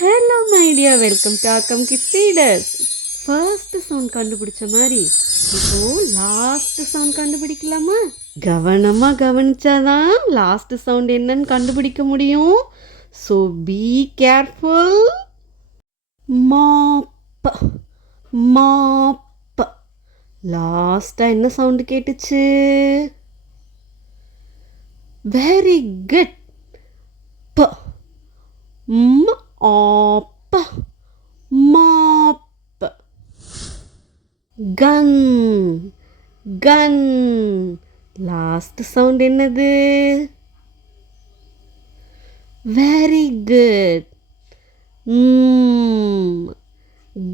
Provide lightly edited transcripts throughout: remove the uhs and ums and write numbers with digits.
Hello my dear, welcome to AAKKAM kids readers. First sound கண்டுபிடிச்ச மாதிரி இப்போ last sound கண்டுபிடிக்கலாமா? கவனமா கவனிச்சாதான் லாஸ்ட் சவுண்ட் என்னன்னு கண்டுபிடிக்க முடியும். So be careful. Mop mop. லாஸ்டா என்ன சவுண்டு கேட்டுச்சு? Very good. ப mop mop. Gun gun. Last sound என்னது? Very good.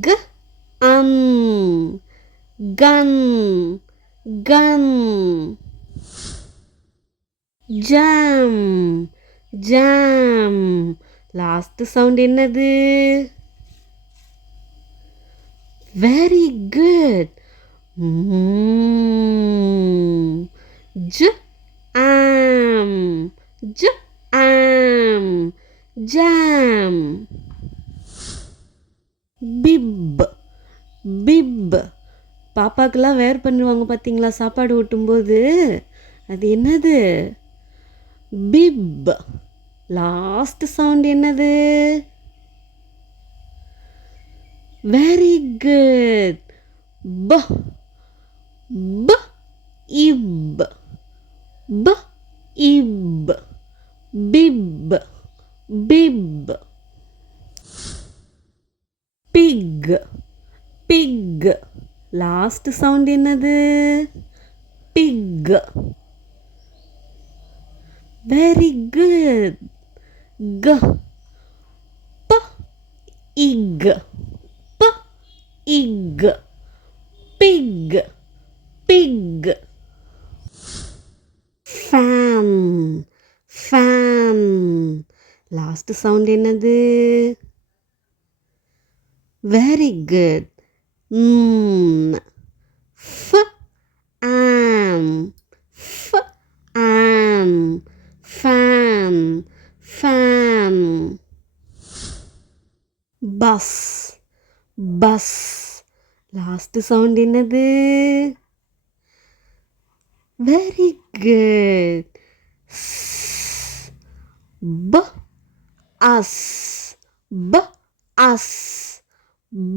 க அம் gun gun. Jam jam. Last sound என்னது? Very good. ஜ ஆம் ஜ ஆம் ஜாம். பிப் பிப். பாப்பாக்கெல்லாம் வேர் பண்ணுவாங்க பார்த்தீங்களா சாப்பாடு ஊட்டும்போது? அது என்னது? பிப். லாஸ்ட் சவுண்ட் என்னது? Very good. ப ப இப் ப இப். Bib bib. Big big. Last sound என்னது? பிக். Very good. க ப இக் ப இக். Big big. Fan fan. Last sound என்னது? Very good. ஃப ஆம் ஃப ஆம் fan fan. Bus bus. Last sound என்னது? Very good. ப அஸ் ப அஸ்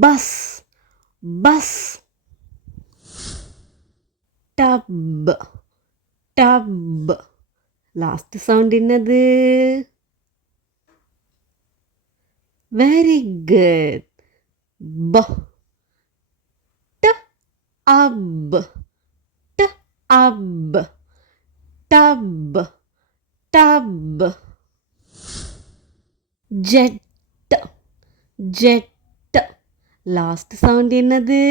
bus bus. Tub tub. Last sound என்னது? Very good. ப ட அப் ட அப் dub tub. Jet jet. Last sound என்னது?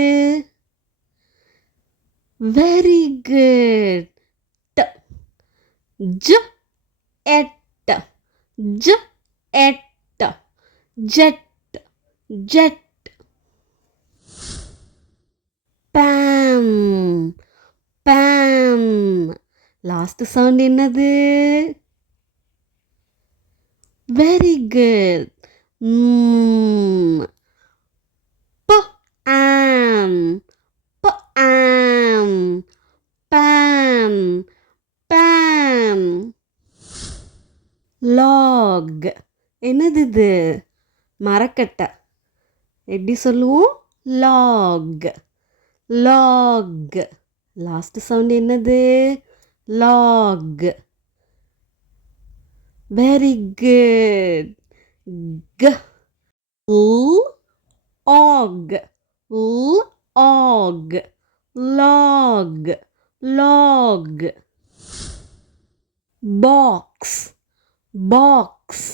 Very good. ட ஜ எட் ஜ எட் ஜெட் ஜெட். பேம் பேம். லாஸ்ட் சவுண்ட் என்னது? Very good. ப ஆம் ப ஆம் பாம் பாம். லாக். என்னது இது? மரக்கட்டை. எப்படி சொல்லுவோம்? Log log. லாஸ்ட் சவுண்ட் என்னது? லாக். Very good. க ஆக் ஆக் log log. Box box.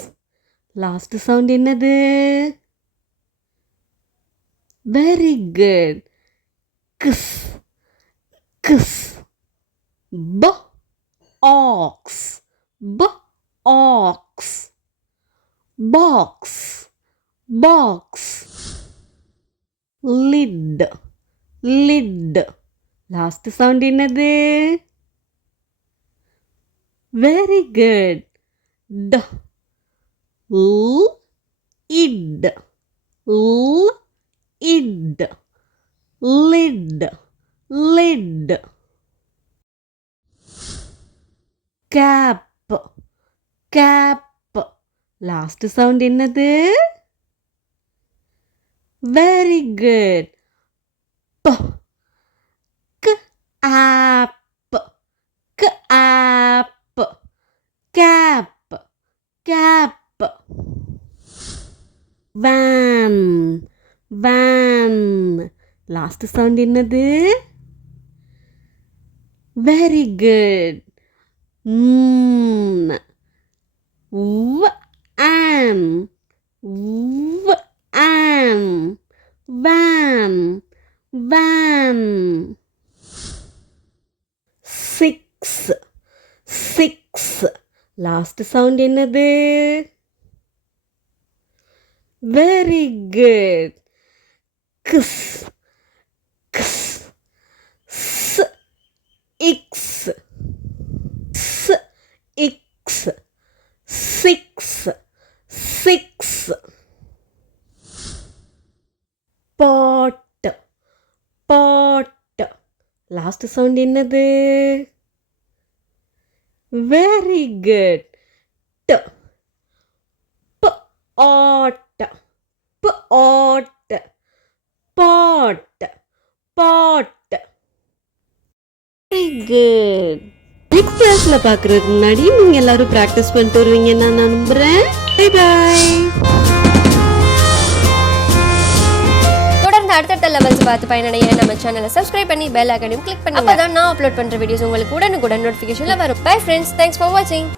Last sound என்னது? Very good. Kiss kiss. ப ஆக்ஸ் ப ஆக்ஸ் box box. Lid lid. Last sound என்னது? Very good. ட இட் id, lid, lid. Cap, cap. Last sound என்னது? Very good. p, k, app, k, app. Cap, cap. Van, van. Last sound என்னது? Very good. Van, van, van, van. Six, six. Last sound என்னது? Very good. Kiss, kiss. S, X, S, X. Six, six. Pot, pot. Last sound என்னது? Very good. T, p, ot, p, ot. Pot, pot. Very good. Next கிளாஸ்ல பார்க்கறதுக்கு முன்னாடி நீங்க எல்லாரும் practice பண்ணிட்டு வருவீங்கன்னு நான் நம்புறேன். Bye bye. தொடர்ந்து அடுத்தடுத்த லெவல்ஸ் பார்த்து பயனடைய நம்ம சேனலை சப்ஸ்கிரைப் பண்ணி பெல் ஐகானையும் கிளிக் பண்ணுங்க. அப்பதான் நான் அப்லோட் பண்ற வீடியோஸ் உங்களுக்கு உடனுக்குடன் நோட்டிஃபிகேஷன்ல வரும். பை ஃப்ரெண்ட்ஸ், தேங்க்ஸ் ஃபார் வாட்சிங்.